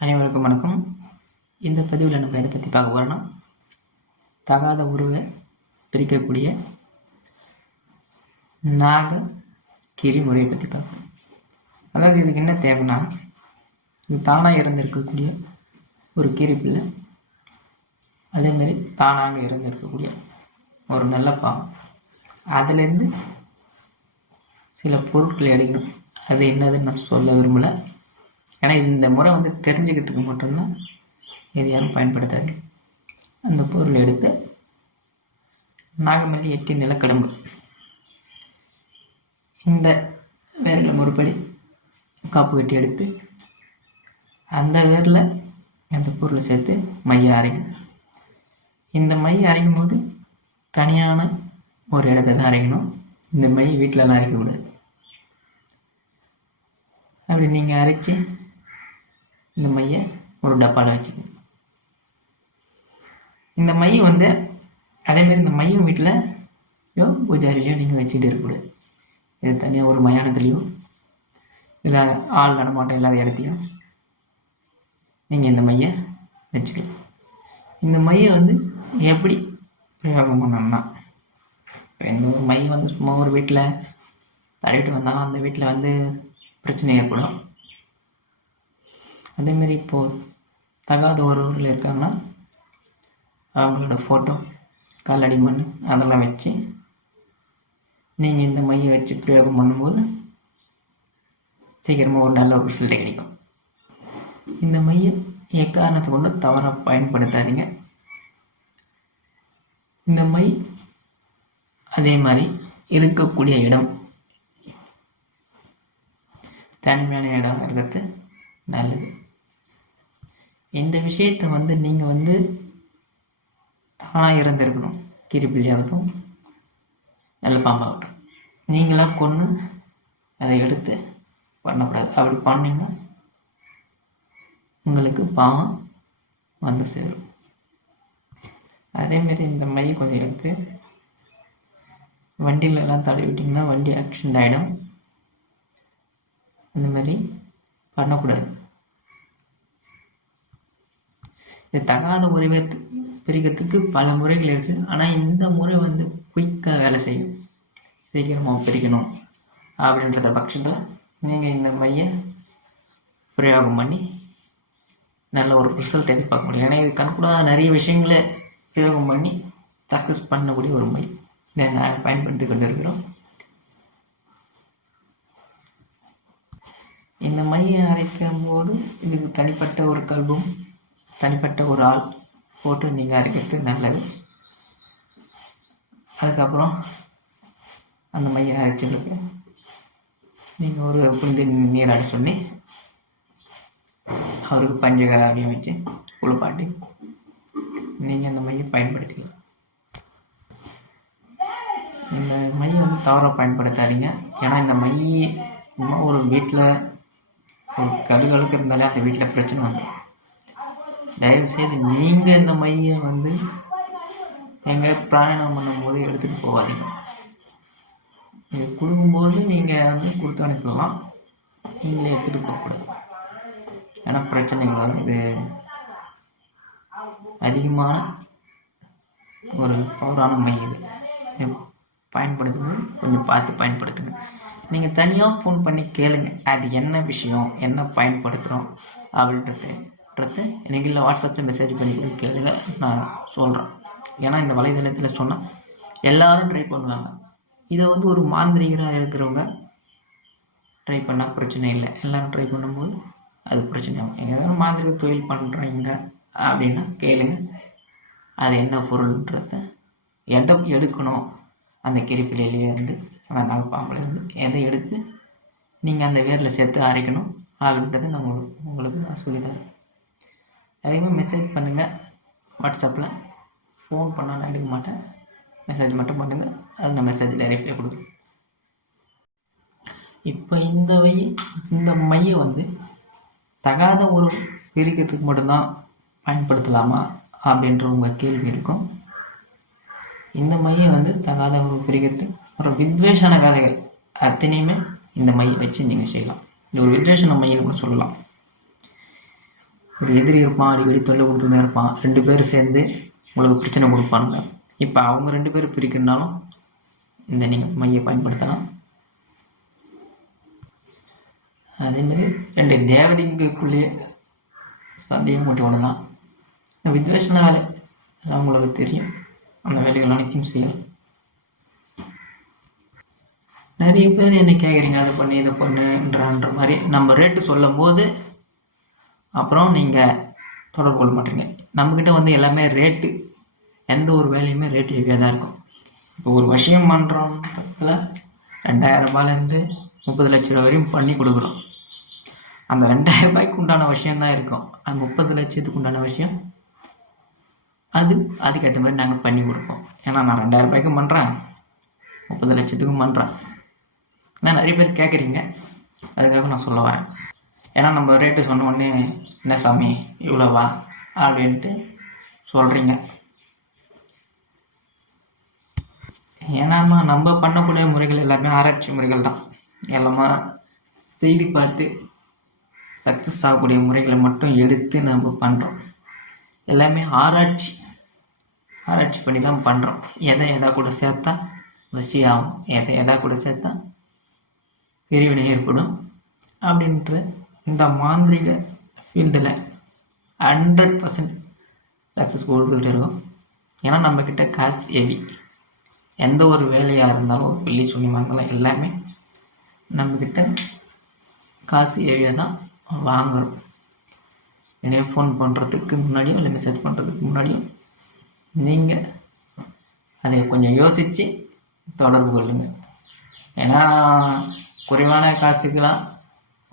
அனைவருக்கும் வணக்கம். இந்த பதிவில் நம்ம எதை பற்றி பார்க்க போகிறோன்னா தகாத உருவை பிரிக்கக்கூடிய நாக கிரி முறையை பற்றி பார்க்கணும் அதாவது இதுக்கு என்ன தேவைன்னா இது தானாக இறந்திருக்கக்கூடிய ஒரு கீரி பிள்ளை அதேமாரி தானாக இறந்திருக்கக்கூடிய ஒரு நல்ல பாவம் அதுலேருந்து சில பொருட்களை எடுக்கணும். அது என்னதுன்னு நான் சொல்ல விரும்பலை. ஏன்னா இந்த முறை வந்து தெரிஞ்சுக்கிறதுக்கு மட்டும்தான் இது யாரும் பயன்படுத்தாது. அந்த பொருள் எடுத்து நாகமல்லி எட்டி நிலக்கடம்பு. இந்த வேரில் மறுபடி காப்பு கட்டி எடுத்து அந்த வேரில் அந்த பொருளை சேர்த்து மைய அரைக்கணும் இந்த மைய அரைக்கும் போது தனியான ஒரு இடத்த தான் அரைக்கணும். இந்த மை வீட்டிலலாம் அரைக்கக்கூடாது. அப்படி நீங்கள் அரைச்சி இந்த மையை ஒரு டப்பாவில் வச்சுக்கணும். இந்த மை வந்து அதேமாரி இந்த மையம் வீட்டில் யோ பூஜாரிலையோ நீங்கள் வச்சுட்டு இருக்கக்கூடாது இது தனியாக ஒரு மயானத்துலேயோ இல்லை ஆள் நடமாட்டம் இல்லாத இடத்தையும் நீங்கள் இந்த மையை வச்சுக்கலாம். இந்த மையை வந்து எப்படி பிரயோகம் பண்ணணும்னா இப்போ இந்த ஒரு மை வந்து சும்மா ஒரு வீட்டில் தடவிட்டு வந்தாலும் அந்த வீட்டில் வந்து பிரச்சனை ஏற்படும். அதேமாரி இப்போது தகாத உறவுகள் இருக்காங்கன்னா அவங்களோட ஃபோட்டோ காலடி மண் அதெல்லாம் வச்சு நீங்கள் இந்த மையை வச்சு பிரயோகம் பண்ணும்போது சீக்கிரமாக ஒரு நல்ல ஒரு ரிசல்ட் கிடைக்கும். இந்த மையை எக்காரணத்தை கொண்டு தவறாக பயன்படுத்தாதீங்க. இந்த மை அதே மாதிரி இருக்கக்கூடிய இடம் தனிமையான இடம் இருக்கிறது நல்லது. இந்த விஷயத்தை வந்து நீங்கள் வந்து தானாக இறந்துருக்கணும். கிரிபிள்ளி ஆகட்டும் நல்ல பாம்பாகட்டும் நீங்களாக கொன்று அதை எடுத்து பண்ணக்கூடாது. அப்படி பண்ணிங்கன்னா உங்களுக்கு பாவம் வந்து சேரும். அதேமாரி இந்த மாதிரி கொஞ்சம் எடுத்து வண்டியிலலாம் தடவி விட்டிங்கன்னா வண்டி ஆக்சிடெண்ட் ஆகிடும் அந்த மாதிரி பண்ணக்கூடாது. இது தகாத உறவை பிரிக்கிறதுக்கு பல முறைகள் இருக்குது ஆனால் இந்த முறை வந்து குயிக்காக வேலை செய்யும். சீக்கிரமாக பிரிக்கணும் அப்படின்றத பட்சத்தில் நீங்கள் இந்த மைய பிரயோகம் பண்ணி நல்ல ஒரு ரிசல்ட் எதிர்பார்க்க முடியும். ஏன்னா இது கண்கூடாக நிறைய விஷயங்களை பிரயோகம் பண்ணி சக்ஸஸ் பண்ணக்கூடிய ஒரு மை இதை நாங்கள் பயன்படுத்தி கொண்டு இருக்கிறோம் இந்த மையை அரைக்கும் போது இதுக்கு தனிப்பட்ட ஒரு கல்பும் தனிப்பட்ட ஒரு ஆள் போட்டு நீங்கள் அரைக்கிறது நல்லது. அதுக்கப்புறம் அந்த மையை அரைச்சவங்களுக்கு நீங்கள் ஒரு புரிந்து நீர் அடை சொல்லி அவருக்கு பஞ்சகாரியம் வச்சு குளிப்பாட்டி நீங்கள் அந்த மையை பயன்படுத்திக்கலாம். இந்த மையை வந்து தவறாக பயன்படுத்தாதீங்க. ஏன்னா இந்த மை ஒரு வீட்டில் ஒரு கடுகளுக்கு இருந்தாலே அந்த வீட்டில் பிரச்சனை வந்துடும் தயவுசெய்து நீங்கள் இந்த மையை வந்து எங்கே பிராயணம் பண்ணும்போது எடுத்துகிட்டு போகாதீங்க. இது கொடுக்கும்போது நீங்கள் வந்து கொடுத்து அனுப்பலாம் நீங்களே எடுத்துகிட்டு போகக்கூடாது ஏன்னா பிரச்சனைகள் வரும். இது அதிகமான ஒரு பவரான மை இது. இதை பயன்படுத்தும்போது கொஞ்சம் பார்த்து பயன்படுத்துங்க. நீங்கள் தனியாக ஃபோன் பண்ணி கேளுங்க. அது என்ன விஷயம்? என்ன பயன்படுத்துகிறோம் அப்படின்றது எனக்கு இல்லை வாட்ஸ்அப்பில் மெசேஜ் பண்ணி கூட கேளுங்க. நான் சொல்கிறேன் ஏன்னா இந்த வலைதளத்தில் சொன்னால் எல்லோரும் ட்ரை பண்ணுவாங்க. இதை வந்து ஒரு மாந்திரிகராக இருக்கிறவங்க ட்ரை பண்ணால் பிரச்சனை இல்லை. எல்லோரும் ட்ரை பண்ணும்போது அது பிரச்சனை ஆகும். எங்கேயாவது மாந்திரிக தொழில் பண்ணுறீங்க அப்படின்னா கேளுங்க. அது என்ன பொருள்ன்றத எதை எடுக்கணும்? அந்த கிரிப்பிலேருந்து அந்த நவப்பாம்புலேருந்து எதை எடுத்து நீங்கள் அந்த வேரில் சேர்த்து அரைக்கணும் அப்படின்றத நான் உங்களுக்கு உங்களுக்கு நான் சொல்லித்தரேன் அதிகமாக மெசேஜ் பண்ணுங்கள் வாட்ஸ்அப்பில் ஃபோன் பண்ணாலும் எடுக்க மாட்டேன். மெசேஜ் மட்டும் பண்ணுங்கள் அது நான் மெசேஜில் ரிப்ளை கொடுக்குறேன். இப்போ இந்த வை இந்த மையை வந்து தகாத ஒரு பிரிக்கிறதுக்கு மட்டும்தான் பயன்படுத்தலாமா? அப்படின்ற உங்கள் கேள்வி இருக்கும். இந்த மையை வந்து தகாத ஒரு பிரிக்கிறது ஒரு வித்வேஷன வேலைகள் அத்தனையுமே இந்த மையை வச்சு நீங்கள் செய்யலாம். இது ஒரு வித்வேஷன மையன்னு கூட சொல்லலாம். ஒரு எதிரி இருப்பான் அடிக்கடி தொல்லை கொடுத்துதான் இருப்பான் ரெண்டு பேரும் சேர்ந்து உங்களுக்கு பிரச்சனை கொடுப்பாங்க. இப்போ அவங்க ரெண்டு பேரும் பிரிக்கிறனாலும் இந்த நீங்கள் மையை பயன்படுத்தலாம். அதேமாரி ரெண்டு தேவதைங்களுக்குள்ளேயே சண்டையும் மூட்டி விடலாம் வித்வேஷன வேலை அதான் உங்களுக்கு தெரியும். அந்த வேலைகள் அனைத்தையும் செய்யலாம். நிறைய பேர் என்ன கேட்குறீங்க அதை பண்ணு இதை பண்ணுன்றான்ற மாதிரி. நம்ம ரேட்டு சொல்லும் போது அப்புறம் நீங்கள் தொடர்பு கொள்ள மாட்டீங்க. நம்மக்கிட்ட வந்து எல்லாமே ரேட்டு எந்த ஒரு வேலையுமே ரேட்டு ஹெவியாக தான் இருக்கும். இப்போ ஒரு விஷயம் பண்ணுறோம் ரெண்டாயிரம் ரூபாயிலேருந்து முப்பது லட்ச ரூபா வரையும் பண்ணி கொடுக்குறோம். அந்த ரெண்டாயிரம் ரூபாய்க்கு உண்டான விஷயம்தான் இருக்கும். அந்த முப்பது லட்சத்துக்கு உண்டான விஷயம் அது அதுக்கேற்ற மாதிரி நாங்கள் பண்ணி கொடுப்போம். ஏன்னா நான் ரெண்டாயிரம் ரூபாய்க்கும் பண்ணுறேன் முப்பது லட்சத்துக்கும் பண்ணுறேன் நான் நிறைய பேர் கேட்குறீங்க அதுக்காக நான் சொல்ல வரேன். ஏன்னா நம்ம ரேட்டு சொன்ன உடனே என்ன சாமி இவ்வளோவா? அப்படின்ட்டு சொல்கிறீங்க ஏன்னாம்மா நம்ம பண்ணக்கூடிய முறைகள் எல்லாமே ஆராய்ச்சி முறைகள் தான். எல்லாமே செய்தி பார்த்து சக்ஸஸ் ஆகக்கூடிய முறைகளை மட்டும் எடுத்து நம்ம பண்ணுறோம் எல்லாமே ஆராய்ச்சி ஆராய்ச்சி பண்ணி தான் பண்ணுறோம் எதை எதா கூட சேர்த்தா வசி ஆகும் எதை எதா கூட சேர்த்தா பிரிவினை ஏற்படும். அப்படின்ற இந்த மாந்திரிக ஃபீல்டில் ஹண்ட்ரட் பர்சன்ட் சக்ஸஸ் கொடுத்துக்கிட்டே இருக்கும். ஏன்னா நம்மக்கிட்ட காசு எவி எந்த ஒரு வேலையாக இருந்தாலும் ஒரு பில்லி சுனிமா இருந்தாலும் எல்லாமே நம்மக்கிட்ட காசு ஹெவியாக தான் வாங்குகிறோம் என்னைய ஃபோன் பண்ணுறதுக்கு முன்னாடியும் இல்லை மெசேஜ் பண்ணுறதுக்கு முன்னாடியும் நீங்கள் அதை கொஞ்சம் யோசித்து தொடர்பு கொள்ளுங்கள் ஏன்னா குறைவான காசுக்கெலாம்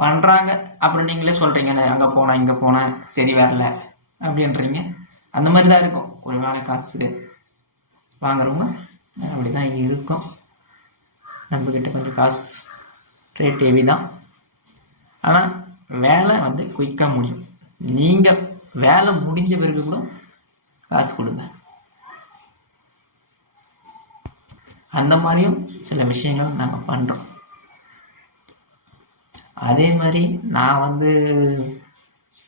பண்ணுறாங்க அப்புறம் நீங்களே சொல்கிறீங்க அங்கே போனேன் இங்கே போனேன் சரி வரல அப்படின்றீங்க. அந்த மாதிரி தான் இருக்கும். குறைவான காசு வாங்குறவங்க அப்படி தான் இருக்கும். நம்மக்கிட்ட கொஞ்சம் காசு ரேட் ஹெவி தான். ஆனால் வேலை வந்து குயிக்காக முடியும். நீங்கள் வேலை முடிஞ்ச பிறகு கூட காசு கொடுங்க. அந்த மாதிரியும் சில விஷயங்கள் நாங்கள் பண்ணுறோம் அதே மாதிரி நான் வந்து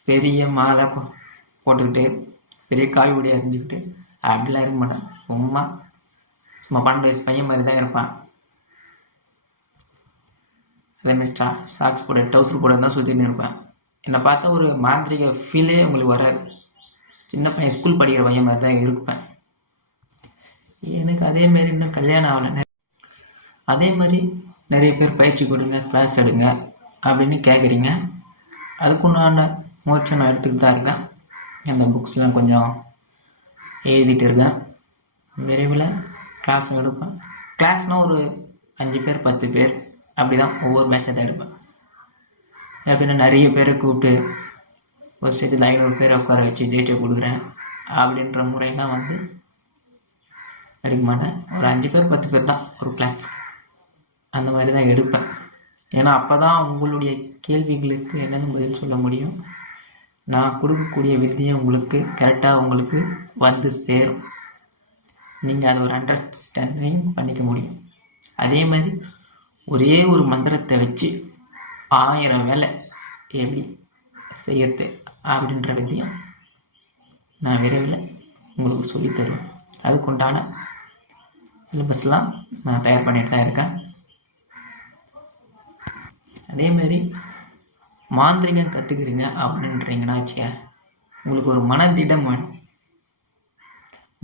பெரிய மாலை கொ- போட்டுக்கிட்டு பெரிய காய் உடைய அறிஞ்சிக்கிட்டு அப்படிலாம் இருக்க மாட்டேன். சும்மா சும்மா பன்னெண்டு வயசு பையன் மாதிரி தான் இருப்பான். அதேமாதிரி ஸ்டா சாக்ஸ் போட ட்ரௌசர் போட தான் சுற்றின்னு இருப்பேன். என்னை பார்த்தா ஒரு மாந்திரிக ஃபீலே உங்களுக்கு வராது. சின்ன பையன் ஸ்கூல் படிக்கிற பையன் மாதிரி தான் இருப்பேன். எனக்கு அதேமாரி இன்னும் கல்யாணம் ஆகலை. அதே மாதிரி நிறைய பேர் பயிற்சி கொடுங்க கிளாஸ் எடுங்க. அப்படின்னு கேட்குறீங்க அதுக்குண்டான முயற்சி நான் எடுத்துக்கிட்டு தான் இருக்கேன். அந்த புக்ஸ்லாம் கொஞ்சம் எழுதிட்டு இருக்கேன். விரைவில் கிளாஸ் எடுப்பேன். கிளாஸ்னால் ஒரு அஞ்சு பேர் பத்து பேர் அப்படி தான் ஒவ்வொரு பேட்சை தான் எடுப்பேன். எப்படின்னா நிறைய பேரை கூப்பிட்டு ஒரு சேர்த்து ஐநூறு பேரை உட்கார வச்சு ஜெயிச்சு கொடுக்குறேன் அப்படின்ற முறையெல்லாம் வந்து எடுக்க மாட்டேன். ஒரு அஞ்சு பேர் பத்து பேர் தான் ஒரு கிளாஸ் அந்த மாதிரி தான் எடுப்பேன். ஏன்னா அப்போ தான் உங்களுடைய கேள்விகளுக்கு என்னென்னு பதில் சொல்ல முடியும்? நான் கொடுக்கக்கூடிய வித்தியை உங்களுக்கு கரெக்டாக உங்களுக்கு வந்து சேரும். நீங்கள் அதை ஒரு அண்டர்ஸ்டாண்டிங் பண்ணிக்க முடியும். அதே மாதிரி ஒரே ஒரு மந்திரத்தை வச்சு ஆயிரம் வேலை எப்படி செய்யறது அப்படின்ற வித்தியம் நான் விரைவில் உங்களுக்கு சொல்லித் தருவேன் அதுக்குண்டான சிலபஸ்லாம் நான் தயார் பண்ணிட்டு தான் இருக்கேன். அதேமாரி மாந்திரிகம் கற்றுக்குறீங்க அப்படின்றீங்கன்னா வச்சுக்க உங்களுக்கு ஒரு மனதிடம் வேணும்.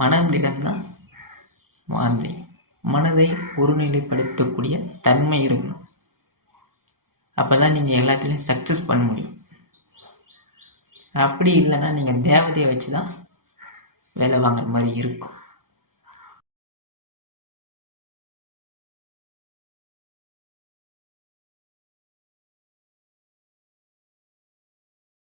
மனதிடம் தான் மாந்திரிகம் மனதை ஒருநிலைப்படுத்தக்கூடிய தன்மை இருக்கணும். அப்போ தான் நீங்கள் எல்லாத்துலேயும் சக்ஸஸ் பண்ண முடியும். அப்படி இல்லைன்னா நீங்கள் தேவதையை வச்சு தான் வேலை வாங்குற மாதிரி இருக்கும்.